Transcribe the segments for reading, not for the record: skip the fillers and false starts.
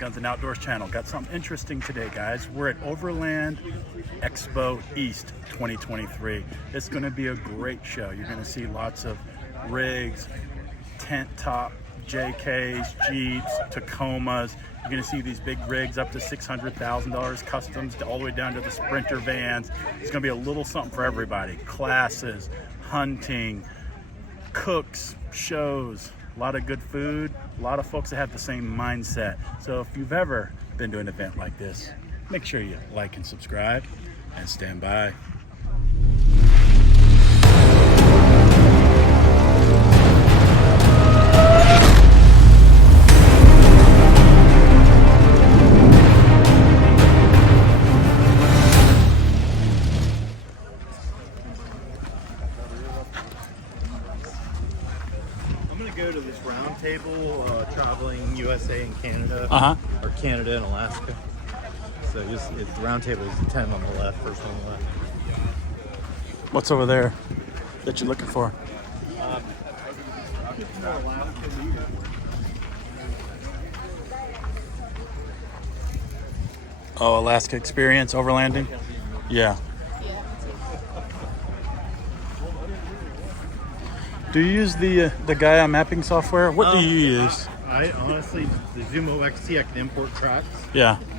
Guns and Outdoors channel. Got something interesting today, guys. We're at Overland Expo East 2023. It's going to be a great show. You're going to see lots of rigs, tent top, JKs, Jeeps, Tacomas. You're going to see these big rigs up to $600,000 customs all the way down to the Sprinter vans. It's going to be a little something for everybody. Classes, hunting, cooks, shows, a lot of good food, a lot of folks that have the same mindset. So if you've ever been to an event like this, make sure you like and subscribe and stand by. Go to this round table, traveling USA and Canada, or Canada and Alaska. So it's the round table is the 10 on the left, first on the left. What's over there that you're looking for? Oh, Alaska experience, overlanding? Yeah. Do you use the Gaia mapping software? What do you use? I honestly, the Zumo XT I can import tracks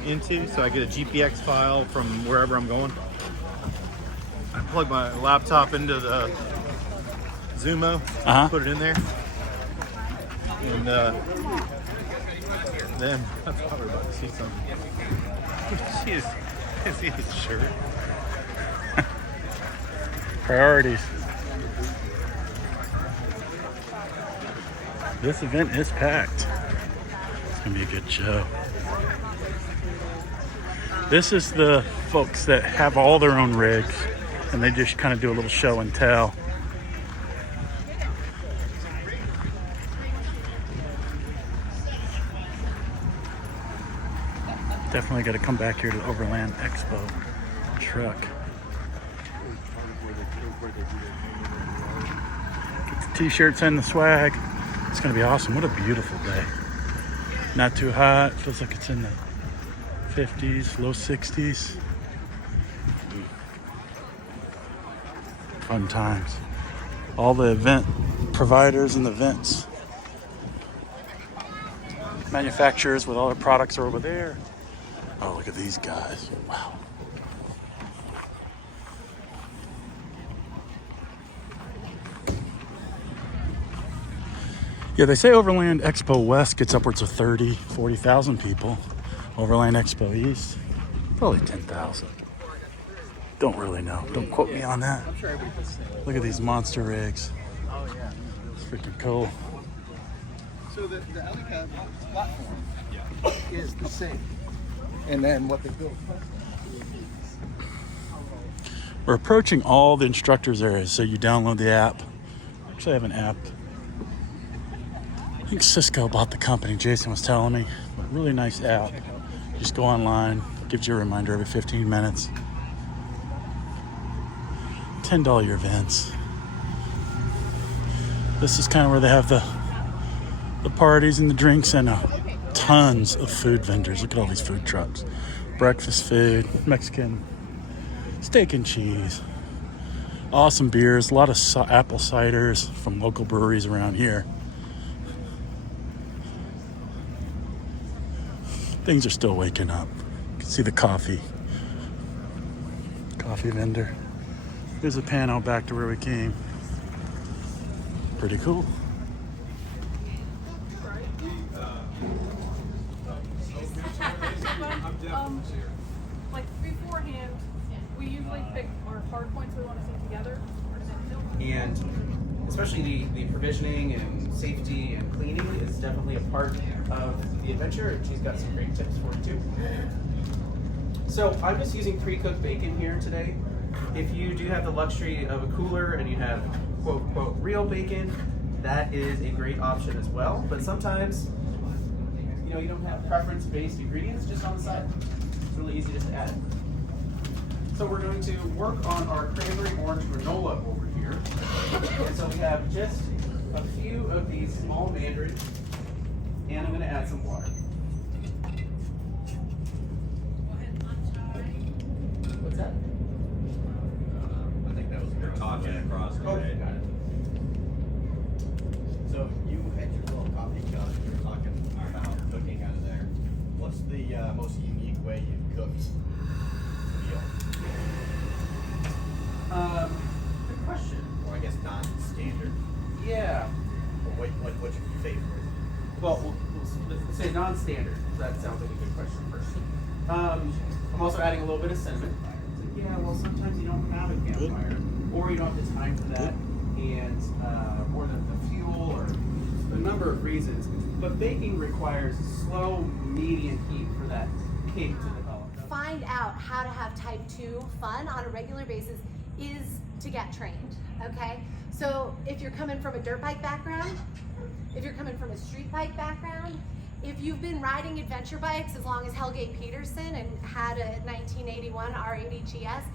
into, so I get a GPX file from wherever I'm going. I plug my laptop into the Zumo, put it in there, and then I thought we were about to see something. See his shirt. Priorities. This event is packed. It's gonna be a good show. This is the folks that have all their own rigs and they just kind of do a little show and tell. Definitely got to come back here to the Overland Expo truck. Get the t-shirts and the swag. It's going to be awesome. What a beautiful day. Not too hot. Feels like it's in the 50s, low 60s. Fun times. All the event providers and the events. Manufacturers with all their products are over there. Oh, look at these guys. Wow. Yeah, they say Overland Expo West gets upwards of 30, 40,000 people. Overland Expo East, probably 10,000. Don't really know. Don't quote me on that. Look at these monster rigs. Oh, yeah. It's freaking cool. So the Helinox platform is the same. And then what they built. We're approaching all the instructors areas, so you download the app. Actually, I have an app. I think Cisco bought the company, Jason was telling me. But really nice app. Just go online, gives you a reminder every 15 minutes. $10 events. This is kind of where they have the parties and the drinks and tons of food vendors. Look at all these food trucks. Breakfast food, Mexican, steak and cheese. Awesome beers, a lot of apple ciders from local breweries around here. Things are still waking up. You can see the coffee vendor. There's a pan out back to where we came. Pretty cool. Like beforehand, we usually pick our hard points we want to see together. And especially the provisioning and safety and cleaning is definitely a part of the adventure, and she's got some great tips for you too. So I'm just using pre-cooked bacon here today. If you do have the luxury of a cooler and you have quote unquote real bacon, that is a great option as well. But sometimes, you know, you don't have preference-based ingredients just on the side. It's really easy just to add. So we're going to work on our cranberry orange granola over here. And so we have just a few of these small mandarins, and I'm going to add some water. walking across the way. got it. So you had your little coffee shop, you were talking about cooking out of there. What's the most unique way you've cooked a meal? Good question. Or I guess non-standard. Yeah. Or what's your favorite? Well, let's say non-standard. That sounds like a good question first. I'm also adding a little bit of cinnamon. Yeah, well, sometimes you don't have a campfire, or you don't have the time for that, and or the fuel, or a number of reasons. But baking requires slow, medium heat for that cake to develop. Find out how to have type 2 fun on a regular basis is to get trained, okay? So if you're coming from a dirt bike background, if you're coming from a street bike background, if you've been riding adventure bikes as long as Helge Peterson and had a 1981 R80 GS,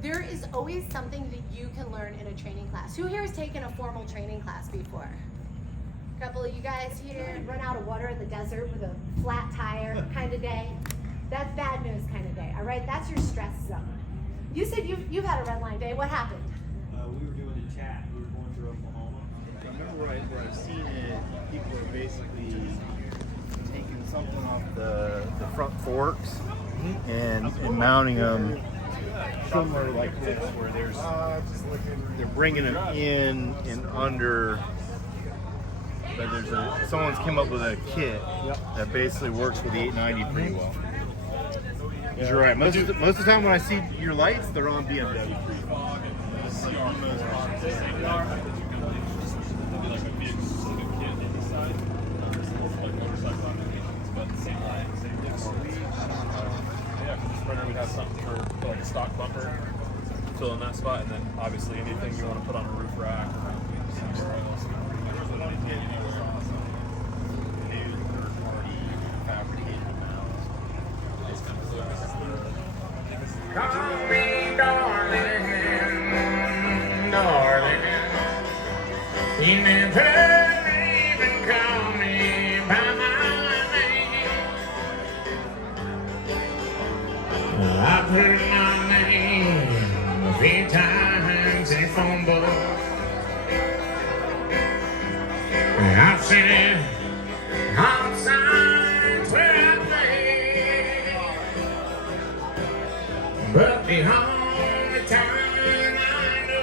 there is always something that you can learn in a training class. Who here has taken a formal training class before? A couple of you guys here run out of water in the desert with a flat tire kind of day. That's bad news kind of day, all right? That's your stress zone. You said you've had a red line day. What happened? We were doing a chat. We were going through Oklahoma. I remember where I've seen it, people are basically taking something off the front forks and mounting them somewhere like this, where they're bringing them in and under. But someone's come up with a kit that basically works with the 890 pretty well. 'Cause you're right. Most of the time when I see your lights, they're on BMW. We'd have something for like a stock bumper, fill in that spot, and then obviously anything you want to put on a roof rack. Call me darling, darling. You never even call me by my name. I put my name a few times in phone book. I've seen it on signs where I play. But the only time I know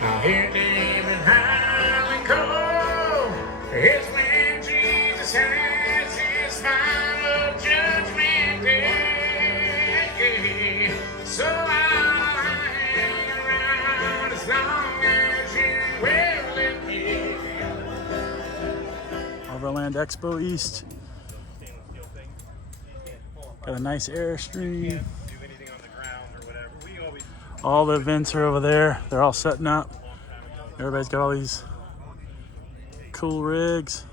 I hear David howling cold is when Jesus has his final judgment day. So I'll hang around as long as you will let me. Overland Expo East. Got a nice Airstream. All the events are over there. They're all setting up. Everybody's got all these cool rigs.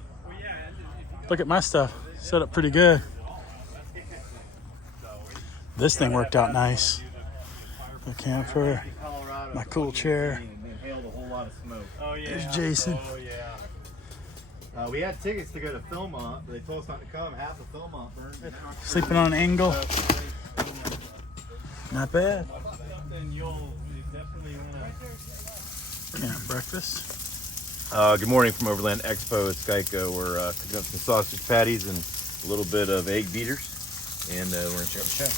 Look at my stuff. Set up pretty good. This thing worked out nice. The camper, my cool chair. There's Jason. We had tickets to go to Philmont, but they told us not to come. Half of Philmont burned. Sleeping on an angle. Not bad. Yeah, breakfast. Good morning from Overland Expo at Skyco. We're cooking up some sausage patties and a little bit of egg beaters, and we're gonna check out the show.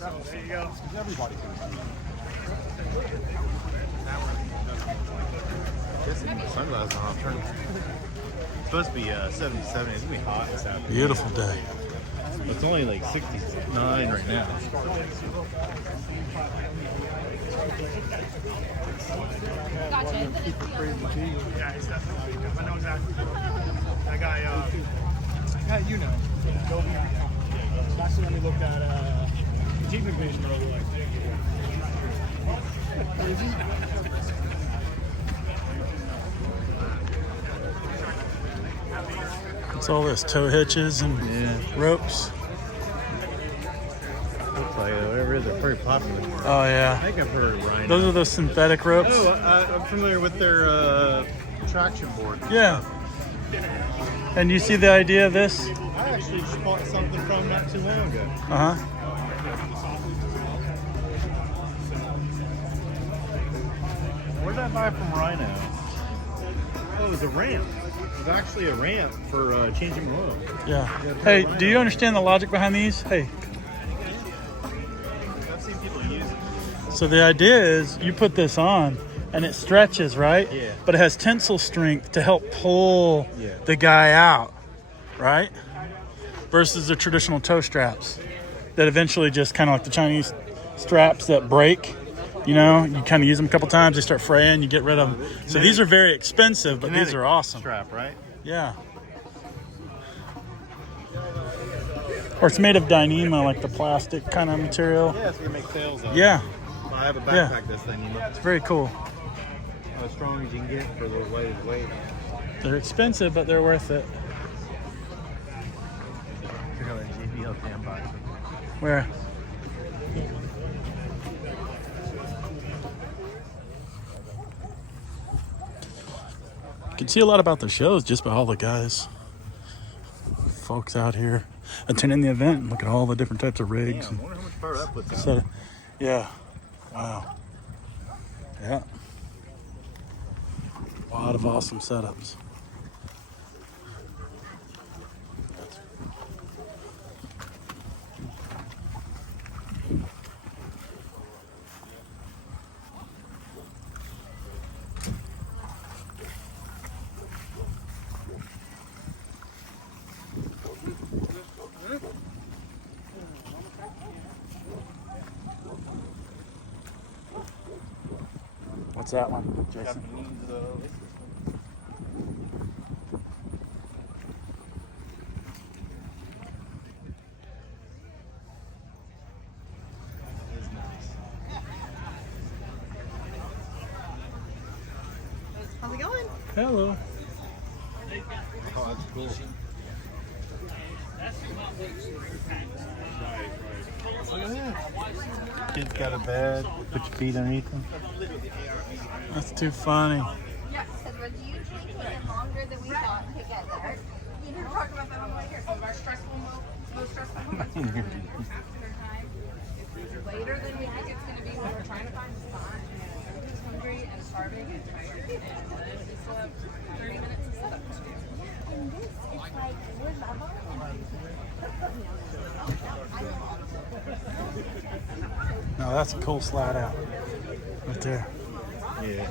there you go. Everybody can. Sunglasses on. Turn. It's supposed to be 77. It's gonna be hot this afternoon. Beautiful day. It's only like 69 right now. Gotcha. Yeah, he's definitely good. I know exactly. That guy, you know. Last time we looked at achievement vision earlier, like, What's all this? Tow hitches and ropes. Looks like whatever it is, they're pretty popular. Oh I yeah. think I've heard of Rhino. Those are those synthetic ropes. Oh, I'm familiar with their traction board. Yeah. And you see the idea of this? I actually just bought something from not too long ago. Uh-huh. Where did I buy from Rhino? Oh, it was a ramp. It was actually a ramp for changing oil. Yeah. Hey, do you understand the logic behind these? Hey. I've seen people use it. So the idea is you put this on and it stretches, right? Yeah. But it has tensile strength to help pull the guy out, right? Versus the traditional toe straps that eventually just kind of like the Chinese straps that break. You know, you kind of use them a couple times, they start fraying, you get rid of them. So these are very expensive, but these are awesome. Strap, right? Yeah. Or it's made of Dyneema, like the plastic kind of material. Yeah, so you can make sails out of it. Yeah. I have a backpack this thing. It's very cool. As strong as you can get for the lightest weight. They're expensive, but they're worth it. Check out that JBL cam box. Where? You can see a lot about the shows just by all the guys, folks out here attending the event and look at all the different types of rigs. Damn, I wonder how much power that puts out. So, yeah. Wow. Yeah. A lot of awesome setups. What's that one, Jason? How's it going? Hello. Oh, that's cool. Look at that. Kid's got a bed. Put your feet underneath them. That's too funny. Yes, because we're usually taking longer than we thought to get there. You were talking about that on the way here. Some of our most stressful moments after time. It's later than we think it's going to be when we're trying to find a spot. And everybody's hungry and starving and tired. And we still have 30 minutes to set up. And this is like, we're level. No, that's a cool slide out right there. Yeah.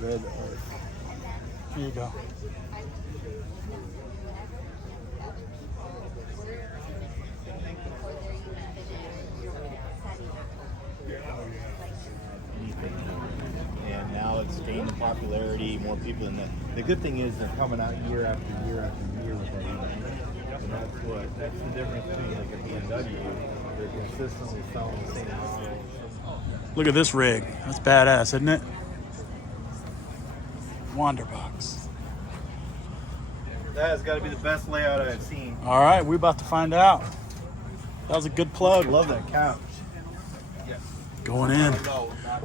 Red Arc. Here you go. And now it's gaining popularity, more people in that. The good thing is they're coming out year after year after year with that event. And that's the difference between like a BMW. They're consistently selling the same models. Look at this rig. That's badass, isn't it? Wanderbox. That has got to be the best layout I've seen. All right, we're about to find out. That was a good plug. Love that couch. Going in.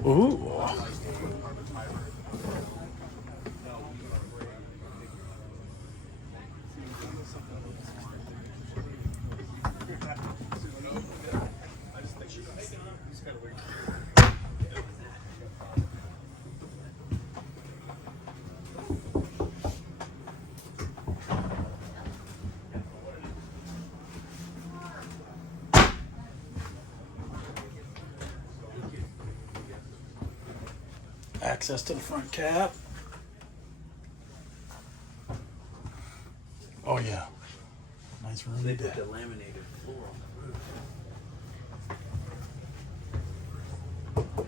Ooh. access to the front cab. Oh yeah, nice room. They put the laminated floor on the roof.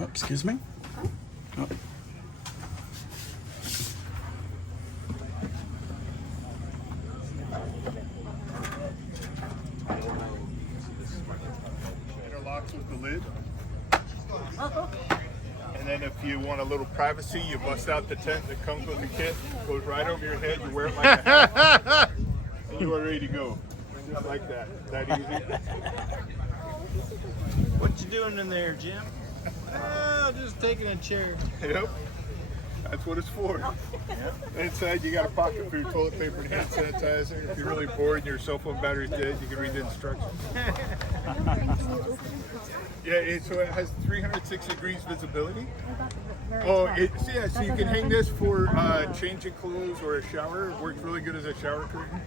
Oh, excuse me. Oh. Interlocks with the lid. And then if you want a little privacy, you bust out the tent that comes with the kit, goes right over your head, you wear it like a hat, and you are ready to go. Just like that. That easy. What you doing in there, Jim? Just taking a chair. Yep. That's what it's for. Inside you got a pocket for your toilet paper and hand sanitizer. If you're really bored and your cell phone battery's dead, you can read the instructions. Yeah, so it has 360 degrees visibility. Oh, so you can hang this for changing clothes or a shower. It works really good as a shower curtain.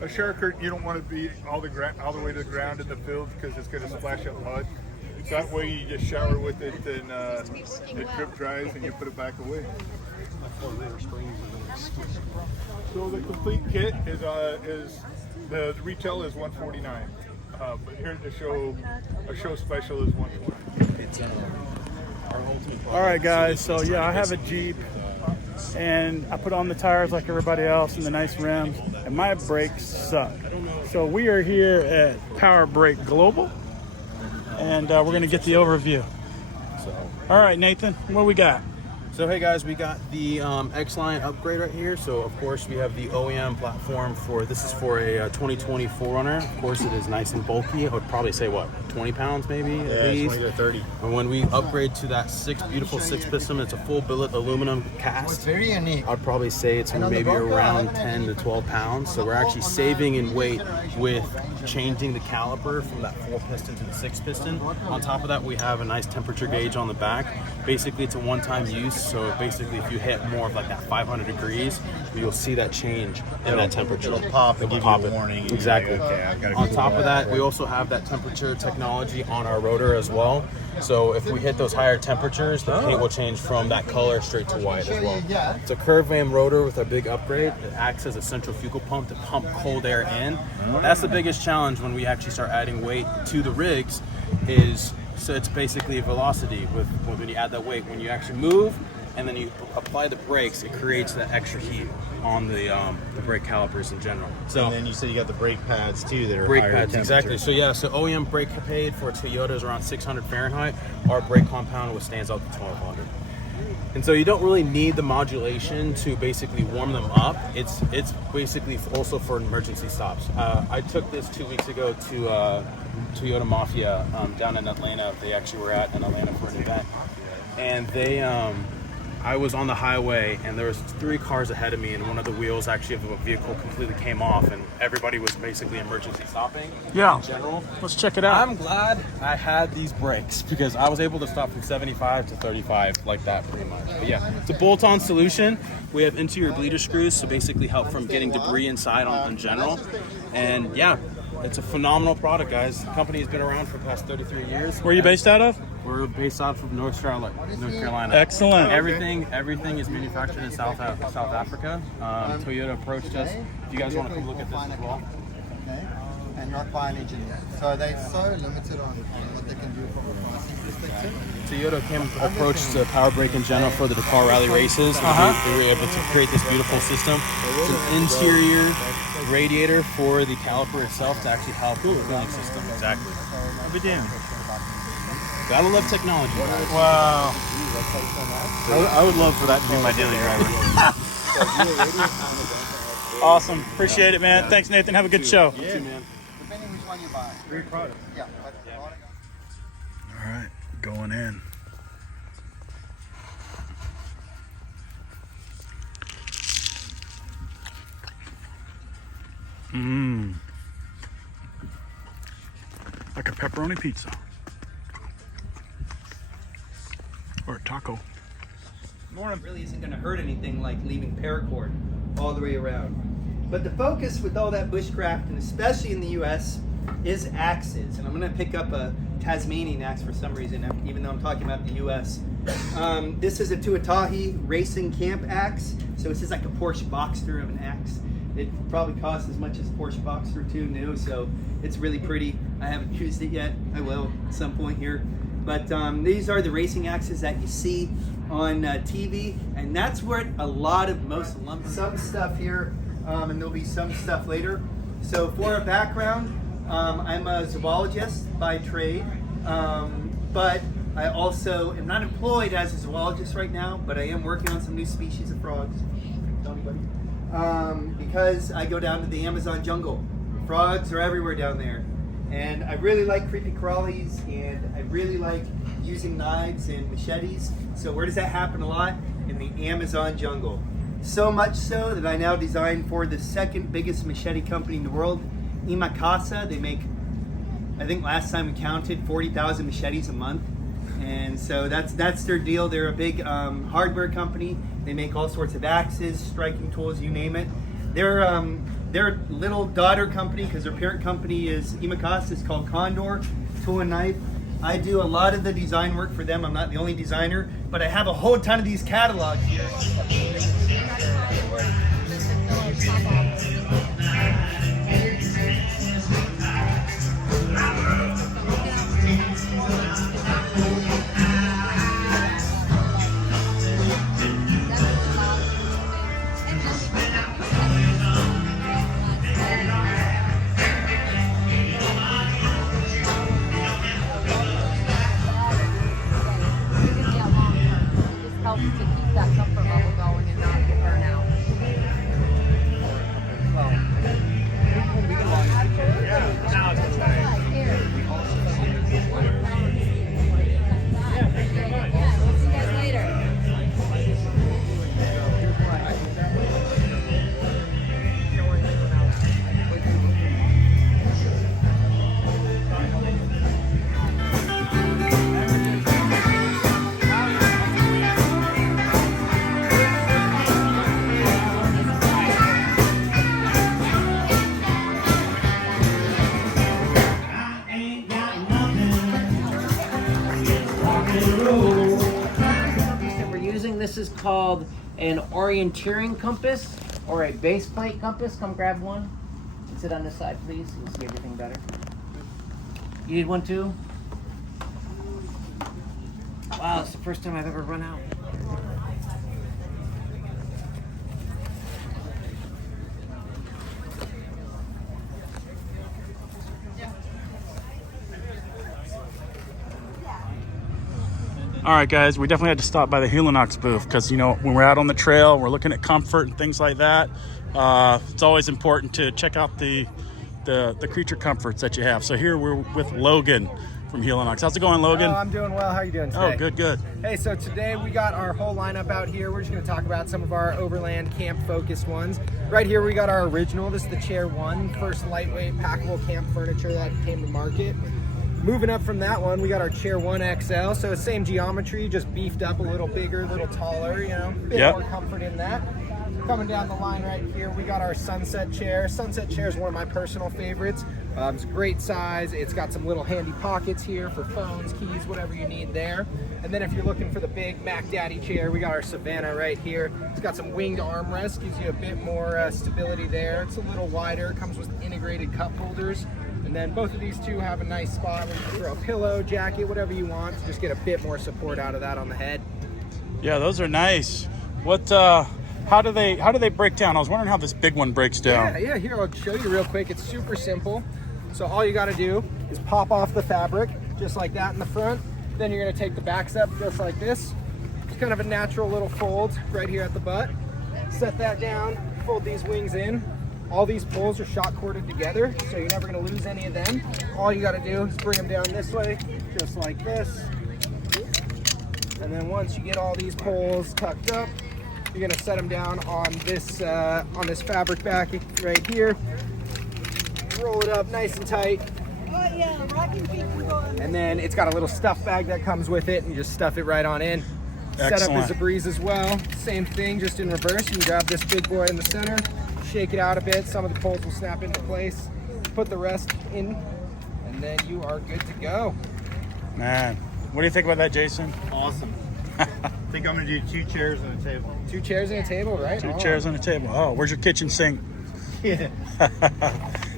A shower curtain, you don't want to be all the way to the ground in the field because it's going to splash up mud. That way you just shower with it and it drip dries and you put it back away. So the complete kit is the retail is $149, but here at the show, a show special is $120. It's our ultimate. All right, guys. So yeah, I have a Jeep, and I put on the tires like everybody else and the nice rims, and my brakes suck. So we are here at Power Brake Global, and we're gonna get the overview. All right, Nathan, what we got? So hey guys, we got the X-Line upgrade right here. So of course we have the OEM platform for, this is for a 2020 4Runner. Of course it is nice and bulky. I would probably say what, 20 pounds maybe at least? 20 to 30. And when we upgrade to that beautiful six piston, it's a full billet aluminum cast. It's very unique. I'd probably say it's maybe around 10 to 12 pounds. So we're actually saving in weight with changing the caliper from that 4 piston to the 6 piston. On top of that, we have a nice temperature gauge on the back. Basically, it's a one-time use. So basically, if you hit more of like that 500 degrees, you'll see that change in that temperature. It'll pop and give you a warning. Exactly. Like, okay, I've got to on top of that, we also have that temperature technology on our rotor as well. So if we hit those higher temperatures, the paint will change from that color straight to white as well. It's a curved vane rotor with a big upgrade. It acts as a centrifugal pump to pump cold air in. That's the biggest challenge when we actually start adding weight to the rigs is, so it's basically velocity when you add that weight. When you actually move and then you apply the brakes, it creates that extra heat on the brake calipers in general. So and then you said you got the brake pads too that are brake higher pads, exactly. So yeah, so OEM brake pad for Toyota is around 600 Fahrenheit. Our brake compound withstands up to 1200. And so you don't really need the modulation to basically warm them up. It's basically also for emergency stops. I took this 2 weeks ago to Toyota Mafia down in Atlanta. They actually were in Atlanta for an event, and they I was on the highway and there was 3 cars ahead of me, and one of the wheels actually of a vehicle completely came off, and everybody was basically emergency stopping. Yeah. In general, Let's check it out. I'm glad I had these brakes because I was able to stop from 75 to 35 like that pretty much. But yeah, it's a bolt-on solution. We have interior bleeder screws to basically help from getting debris inside in general. And yeah, it's a phenomenal product, guys. The company has been around for the past 33 years. Where are you based out of? We're based out of North Carolina. Excellent. Everything is manufactured in South Africa. Toyota approached us. If you guys want to come look at this as well. Okay, and not by an engineer. So they're so limited on what they can do from a pricing perspective. Toyota approached the Power Brake in general for the Dakar Rally races. They were able to create this beautiful system. It's an interior radiator for the caliper itself to actually help with the cooling system. Exactly. Be damned. Gotta love technology. Wow. I would love for that to be my daily driver. Awesome. Appreciate it, man. Thanks, Nathan. Have a good show. You too, man. Depending which one you buy. Great product. Yeah. All right, going in. Like a pepperoni pizza. Or a taco. It really isn't going to hurt anything like leaving paracord all the way around. But the focus with all that bushcraft, and especially in the U.S., is axes. And I'm going to pick up a Tasmanian Axe for some reason, even though I'm talking about the U.S. This is a Tuatahi racing camp axe. So this is like a Porsche Boxster of an axe. It probably costs as much as Porsche Boxster 2 new, so it's really pretty. I haven't used it yet. I will at some point here. But these are the racing axes that you see on TV, and that's where a lot of most lumber. Some stuff here, and there'll be some stuff later. So for a background, I'm a zoologist by trade, but I also am not employed as a zoologist right now, but I am working on some new species of frogs. Tell anybody. Because I go down to the Amazon jungle. Frogs are everywhere down there. And I really like creepy crawlies, and I really like using knives and machetes. So where does that happen a lot? In the Amazon jungle. So much so that I now design for the second biggest machete company in the world, Imakasa. They make, I think last time we counted, 40,000 machetes a month. And so that's their deal. They're a big hardware company. They make all sorts of axes, striking tools, you name it. Their little daughter company, because their parent company is Imakasa, is called Condor Tool and Knife. I do a lot of the design work for them. I'm not the only designer, but I have a whole ton of these catalogs here. Helps to keep that comfort level going and not get burnt out. This is called an orienteering compass or a base plate compass. Come grab one and sit on this side, please. You'll see everything better. You need one too? Wow, it's the first time I've ever run out. All right, guys, we definitely had to stop by the Helinox booth because, you know, when we're out on the trail, we're looking at comfort and things like that. It's always important to check out the creature comforts that you have. So here we're with Logan from Helinox. How's it going, Logan? Oh, I'm doing well. How are you doing today? Oh, good, good. Hey, so today we got our whole lineup out here. We're just going to talk about some of our Overland camp focused ones. Right here we got our original. This is the Chair 1, first lightweight packable camp furniture that came to market. Moving up from that one, we got our Chair 1 XL. So same geometry, just beefed up a little bigger, a little taller, you know, a bit more comfort in that. Coming down the line right here, we got our Sunset Chair. Sunset Chair is one of my personal favorites. It's a great size. It's got some little handy pockets here for phones, keys, whatever you need there. And then if you're looking for the big Mac Daddy chair, we got our Savannah right here. It's got some winged armrest, gives you a bit more stability there. It's a little wider, comes with integrated cup holders. And then both of these two have a nice spot where you can throw a pillow, jacket, whatever you want to just get a bit more support out of that on the head. Yeah, those are nice. What how do they break down? I was wondering how this big one breaks down. Yeah, here I'll show you real quick. It's super simple. So all you got to do is pop off the fabric just like that in the front. Then you're going to take the backs up just like this. It's kind of a natural little fold right here at the butt. Set that down, fold these wings in. All these poles are shot corded together, so you're never going to lose any of them. All you got to do is bring them down this way, just like this. And then once you get all these poles tucked up, you're going to set them down on this fabric back right here. Roll it up nice and tight. And then it's got a little stuff bag that comes with it, and you just stuff it right on in. Excellent. Set up as a breeze as well. Same thing, just in reverse. You can grab this big boy in the center, shake it out a bit. Some of the poles will snap into place. Put the rest in, and then you are good to go. Man, what do you think about that, Jason? Awesome. I think I'm gonna do 2 chairs and a table. 2 chairs and a table, right? 2 chairs and a table. Oh, where's your kitchen sink? Yeah.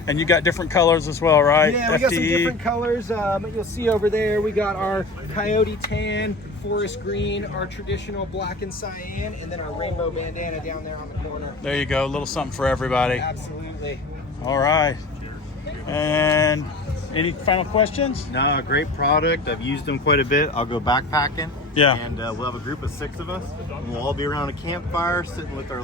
And you got different colors as well, right? Yeah, we got some different colors. You'll see over there, we got our coyote tan, forest green, our traditional black and cyan, and then our rainbow bandana down there on the corner. There you go, a little something for everybody. Absolutely. All right. And any final questions? No, great product. I've used them quite a bit. I'll go backpacking. Yeah. And we'll have a group of 6 of us. And we'll all be around a campfire, sitting with our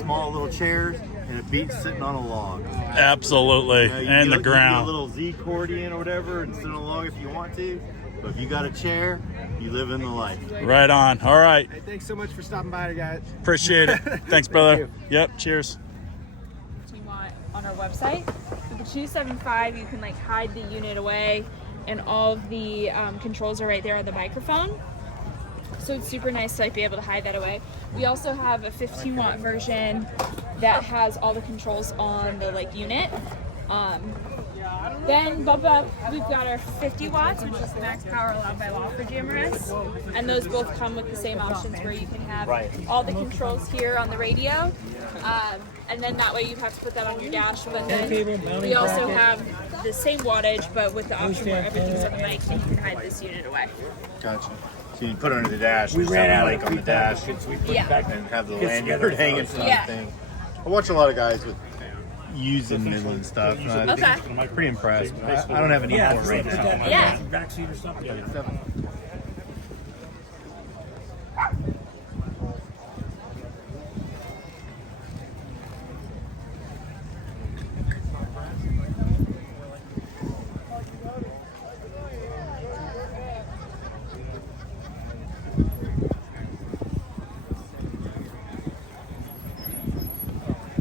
small little chairs, and it beats sitting on a log. Absolutely. You know, and the you get a ground. little Z accordion or whatever, and sit on a log if you want to. But if you got a chair, you live in the life. Right on. All right. Hey, thanks so much for stopping by, guys. Appreciate it. Thanks, brother. Yep. Cheers. You want on our website. With the 275, you can like hide the unit away, and all of the controls are right there on the microphone. So it's super nice to like be able to hide that away. We also have a 15-watt version that has all the controls on the like unit. Then bump up, we've got our 50 watts, which is the max power allowed by law for Jammerous. And those both come with the same options where you can have all the controls here on the radio. And then that way you have to put that on your dash. But then we also have the same wattage, but with the option where everything's on the mic and you can hide this unit away. Gotcha. So you put it under the dash. We ran out of on the dash. Yeah. And have the lanyard hanging from the thing. I watch a lot of guys with using Midland stuff. And I'm pretty impressed. I don't have any more right now. Yeah. Backseat or something.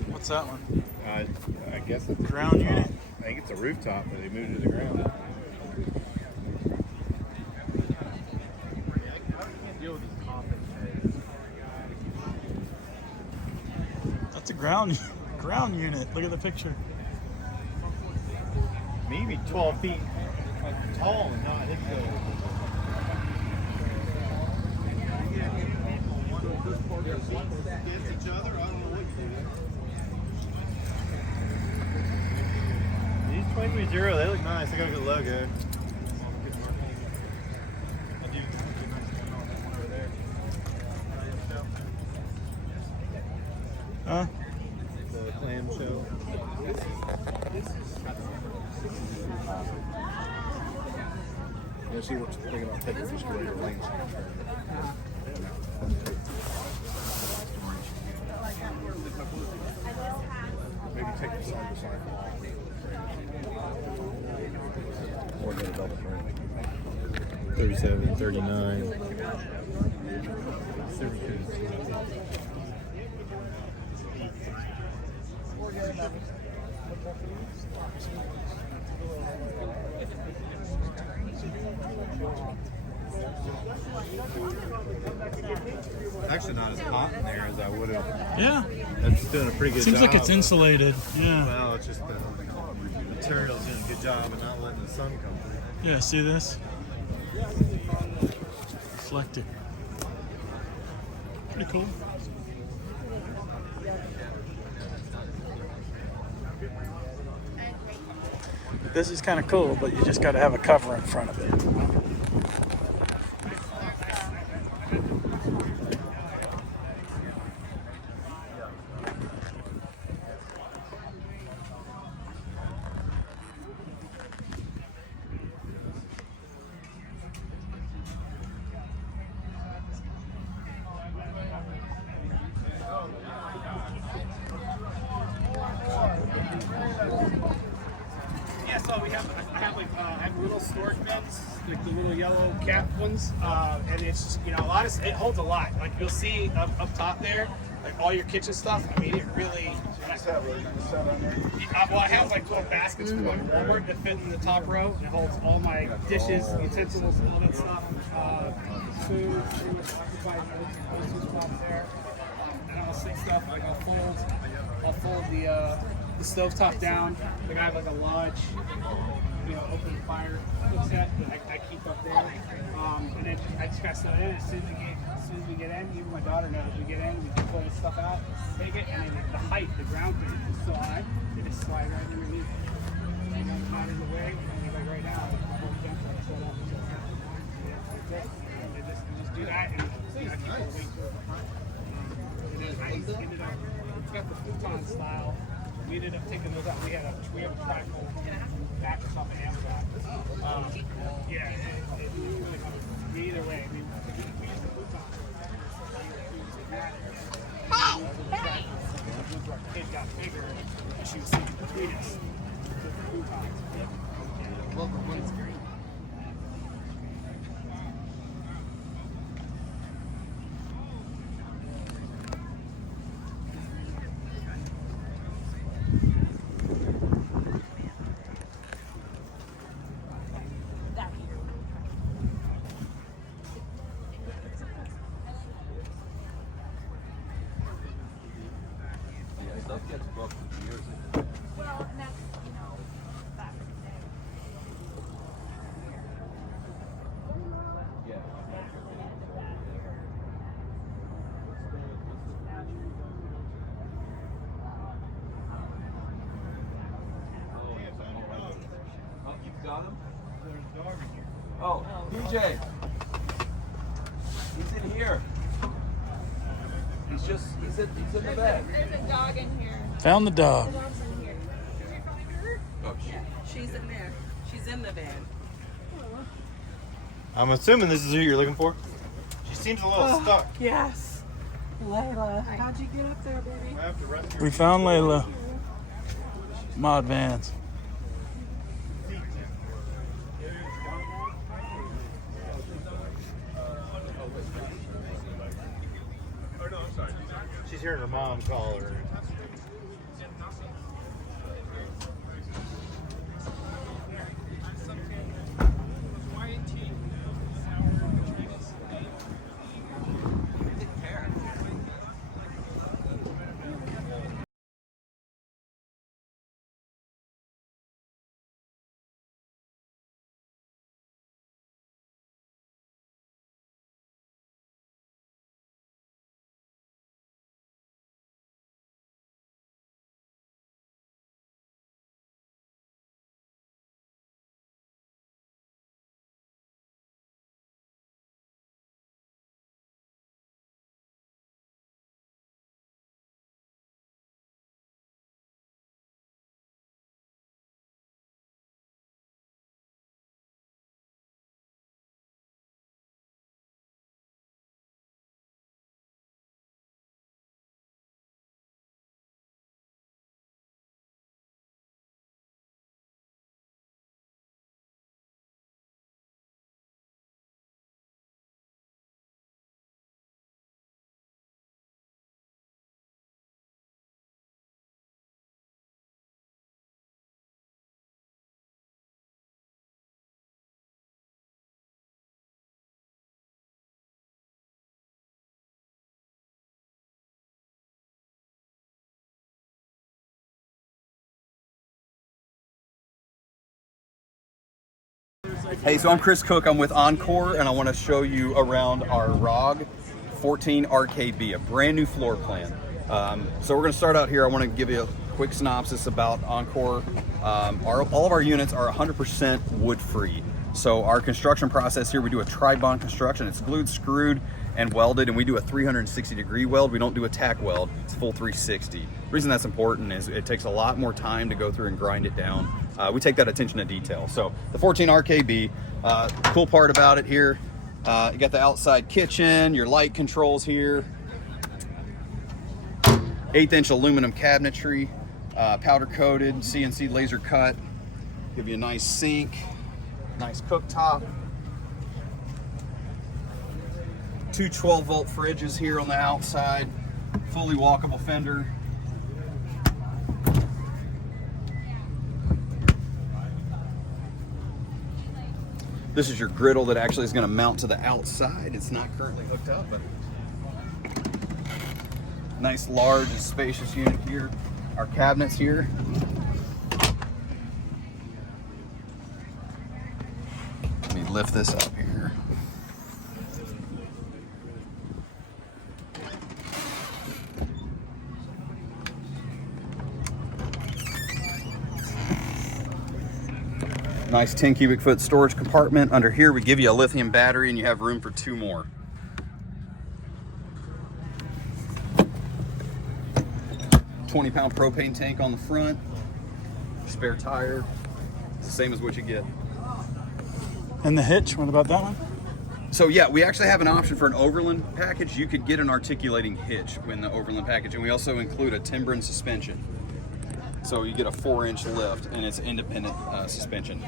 What's that one? I guess it's ground unit. I think it's a rooftop, but they moved it to the ground. That's a ground unit. Look at the picture. Maybe 12 feet tall and not hit the. Against each other, I don't know what to do. These 2030, they look nice. They got a good logo. Huh? The clamshell. Yeah, she was thinking about taking fish to your lanes. Maybe take it side to side. Or get a double frame. 37, 39. Actually, not as hot in there as I would have. Yeah. That's doing a pretty good Seems job. like it's insulated. Yeah. Well, it's just the material's doing a good job of not letting the sun come through. Yeah, see this? Reflected. Pretty cool. This is kind of cool, but you just got to have a cover in front of it. Yeah, so we have little storage bins, like the little yellow cap ones, and it's just, you know, it holds a lot. Like you'll see up top there, like all your kitchen stuff. I mean, it really. Well, I have like 12 baskets from Walmart that fit in the top row. It holds all my dishes, utensils, all that stuff. Food, those two spots there. And I'll stick stuff. Like I'll fold the stovetop down. Like I have like a lodge open fire cook set that I keep up there. And then I just got set in. As soon as we get in, even my daughter knows, we get in, we can pull the stuff out, take it, and then the height, the ground height is so high, they just slide right underneath. And then not in the way, and like right now, the whole jump like set up. So, that's it. And they just do that, and I keep the weight to it. And then I ended up, it's got the futon style. We ended up taking those out. We have a trifold mattress off of Amazon. Yeah, it really comes either way. We use the futon. Our kid got bigger, and she was sleeping between us. So the futons. Well, the one's great. Well, and that's, back in the day. Got him? There's a dog in here. Oh, DJ. He's in here. He's in the bed. There's a dog in here. Found the dog. The dog's in here. Did you find her? Oh, Yeah, she's in there. She's in the van. I'm assuming this is who you're looking for. She seems a little stuck. Yes. Layla, how'd you get up there, baby? We found Layla. Mod Vans. She's hearing her mom call her. Hey, so I'm Chris Cook. I'm with Encore, and I want to show you around our ROG 14 RKB, a brand new floor plan. So we're going to start out here. I want to give you a quick synopsis about Encore. All of our units are 100% wood-free. So our construction process here, we do a tri-bond construction. It's glued, screwed, and welded, and we do a 360-degree weld. We don't do a tack weld. It's full 360. The reason that's important is it takes a lot more time to go through and grind it down. We take that attention to detail. So the 14 RKB, cool part about it here, you got the outside kitchen, your light controls here, 1/8" aluminum cabinetry, powder coated, CNC laser cut, give you a nice sink, nice cooktop. 2 12-volt fridges here on the outside, fully walkable fender. This is your griddle that actually is going to mount to the outside. It's not currently hooked up, but nice, large, and spacious unit here. Our cabinets here. lift this up here. Nice 10 cubic foot storage compartment. Under here, we give you a lithium battery and you have room for 2 more. £20 propane tank on the front. Spare tire. It's the same as what you get. And the hitch, what about that one? So yeah, we actually have an option for an Overland package. You could get an articulating hitch in the Overland package, and we also include a Timbren suspension. So you get a 4-inch lift, and it's independent suspension.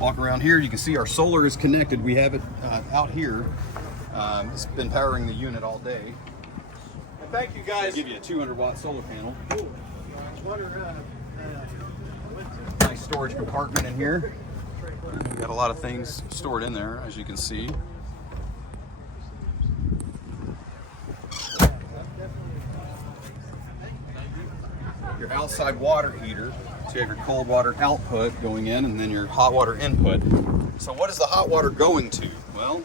Walk around here, you can see our solar is connected. We have it out here. It's been powering the unit all day. Thank you guys. Give you a 200-watt solar panel. Nice storage compartment in here. We've got a lot of things stored in there, as you can see. Your outside water heater. So you have your cold water output going in and then your hot water input. So what is the hot water going to? Well,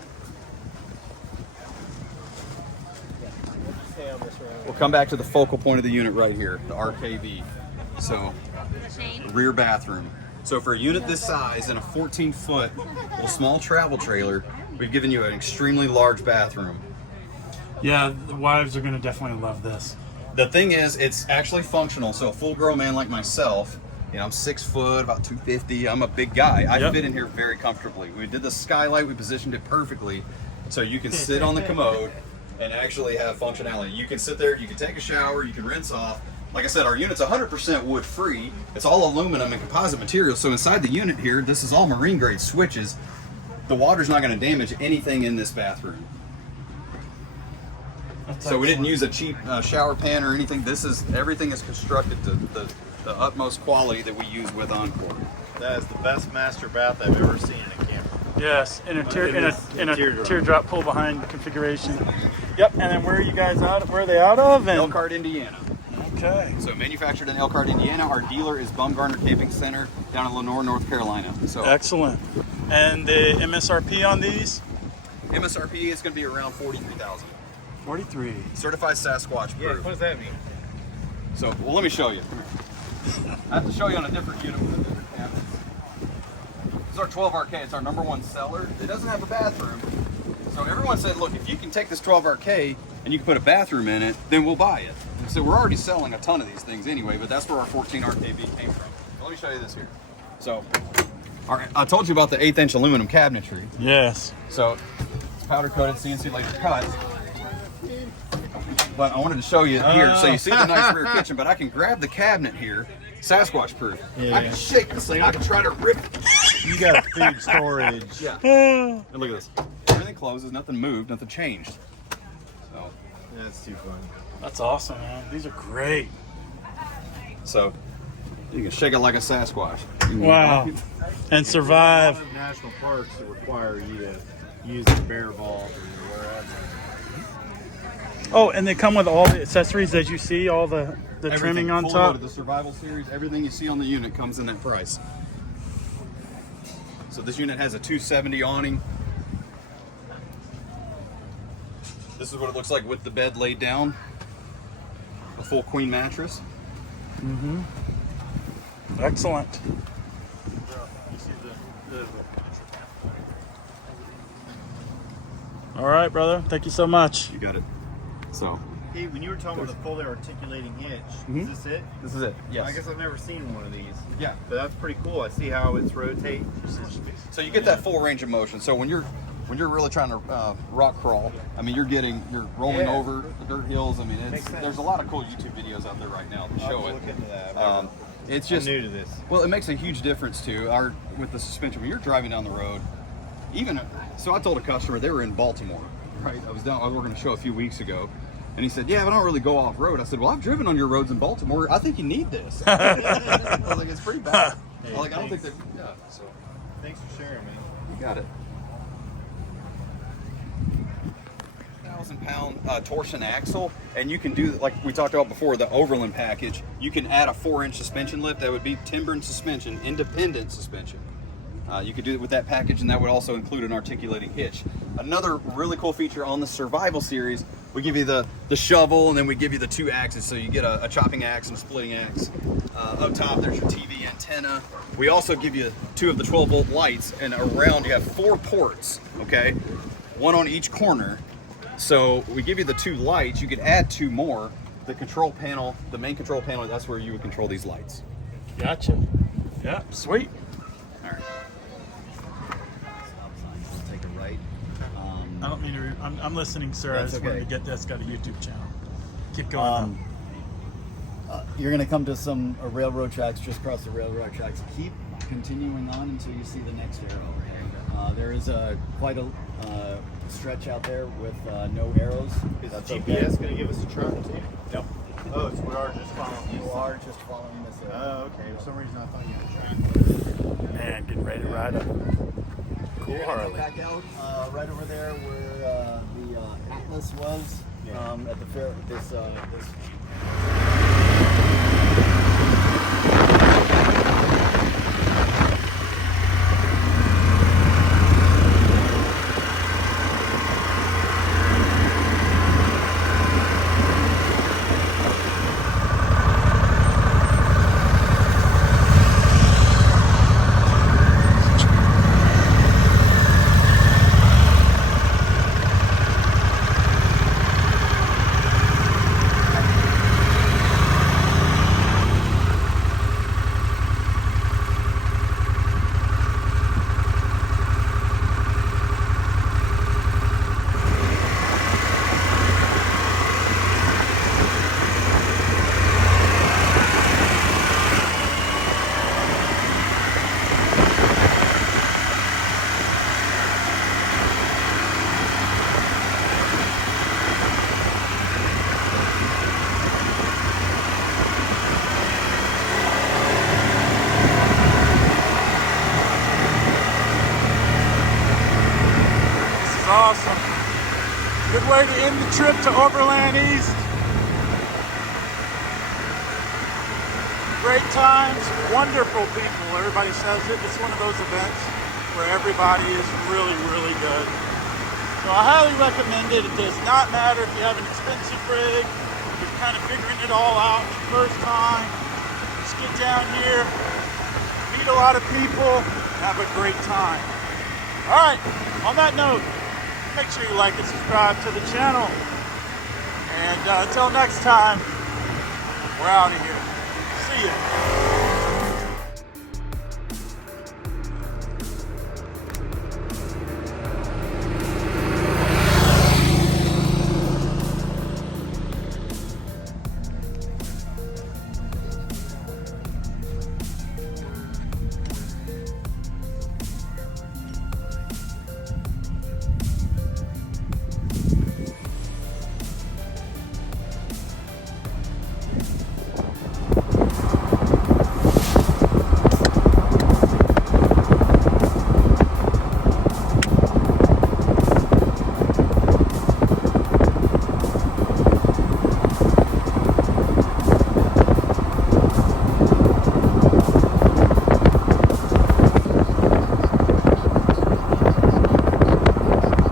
we'll come back to the focal point of the unit right here, the RKB. So, rear bathroom. So for a unit this size and a 14-foot small travel trailer, we've given you an extremely large bathroom. Yeah, the wives are going to definitely love this. The thing is, it's actually functional. So a full-grown man like myself, you know, I'm 6 foot, about 250. I'm a big guy. I fit in here very comfortably. We did the skylight. We positioned it perfectly so you can sit on the commode and actually have functionality. You can sit there, you can take a shower, you can rinse off. Like I said, our unit's 100% wood-free. It's all aluminum and composite material. So inside the unit here, this is all marine-grade switches. The water's not going to damage anything in this bathroom. So we didn't use a cheap shower pan or anything. Everything is constructed to the utmost quality that we use with Encore. That is the best master bath I've ever seen in a camper. Yes, in a teardrop pull behind configuration. Yep, and then where are you guys out? Where are they out of? Elkhart, Indiana. Okay. So manufactured in Elkhart, Indiana. Our dealer is Bumgarner Camping Center down in Lenore, North Carolina. So excellent. And the MSRP on these? MSRP is going to be around $43,000. 43. Certified Sasquatch proof. Yeah, what does that mean? So, well, let me show you. I have to show you on a different unit with a different cabinet. This is our 12RK. It's our #1 seller. It doesn't have a bathroom. So everyone said, look, if you can take this 12RK and you can put a bathroom in it, then we'll buy it. So we're already selling a ton of these things anyway, but that's where our 14RKB came from. So let me show you this here. So I told you about the 1/8-inch aluminum cabinetry. Yes. So it's powder coated CNC laser cut. But I wanted to show you here. So you see the nice rear kitchen, but I can grab the cabinet here, Sasquatch proof. Yeah. I can shake this thing. I can try to rip it. You got food storage. Yeah. And look at this. Everything closes, nothing moved, nothing changed. So that's too fun. That's awesome, man. These are great. So you can shake it like a Sasquatch. Wow. And survive. A lot of national parks that require you to use the bear vault or wherever. Oh, and they come with all the accessories as you see, all the trimming on full top. loaded, the survival series, everything you see on the unit comes in that price. So this unit has a 270 awning. This is what it looks like with the bed laid down. A full queen mattress. Mm-hmm. Excellent. All right, brother. Thank you so much. You got it. So. Hey, when you were talking about the fully articulating hitch, is this it? This is it, yes. I guess I've never seen one of these. Yeah. But that's pretty cool. I see how it's rotate. So you get that full range of motion. So when you're really trying to rock crawl, I mean, you're rolling over the dirt hills. I mean, there's a lot of cool YouTube videos out there right now that show it. Look into that. It's just I'm new to this. Well, it makes a huge difference too. With the suspension, when you're driving down the road, so I told a customer, they were in Baltimore, right? I was working a show a few weeks ago. And he said, yeah, but I don't really go off-road. I said, well, I've driven on your roads in Baltimore. I think you need this. I was like, it's pretty bad. Hey, I don't think that, so. Thanks for sharing, man. You got it. 1,000 pound torsion axle, and you can do, like we talked about before, the Overland package. You can add a 4-inch suspension lift. That would be timbered suspension, independent suspension. You could do it with that package, and that would also include an articulating hitch. Another really cool feature on the Survival series, we give you the shovel, and then we give you the 2 axes, so you get a chopping axe and a splitting axe. Up top, there's your TV antenna. We also give you 2 of the 12-volt lights, and around you have 4 ports, okay? 1 on each corner. So we give you the 2 lights. You could add 2 more. The control panel, the main control panel, that's where you would control these lights. Gotcha. Yeah, sweet. All right. Take a right. I don't mean to. I'm listening, sir. I That's just wanted okay. to get that's got a YouTube channel. Keep going. You're going to come to some railroad tracks, just across the railroad tracks. Keep continuing on until you see the next arrow. There is quite a stretch out there with no arrows. Is That's the okay. GPS going to give us a track too? Yep. Oh, so we are just following. You are just following this arrow. Oh, okay. For some reason I thought you had a track. Man, getting ready to ride a cool Harley. Back out right over there where the Atlas was at the fair. This. Awesome. Good way to end the trip to Overland East. Great times, wonderful people. Everybody says it. It's one of those events where everybody is really, really good. So I highly recommend it. It does not matter if you have an expensive rig, you're kind of figuring it all out the first time. Just get down here, meet a lot of people, have a great time. All right, on that note, make sure you like and subscribe to the channel. And until next time, we're out of here. See ya.